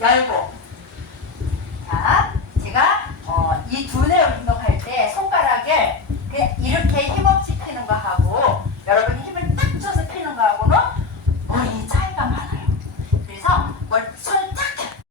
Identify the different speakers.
Speaker 1: 열고 자 제가 어, 이 두뇌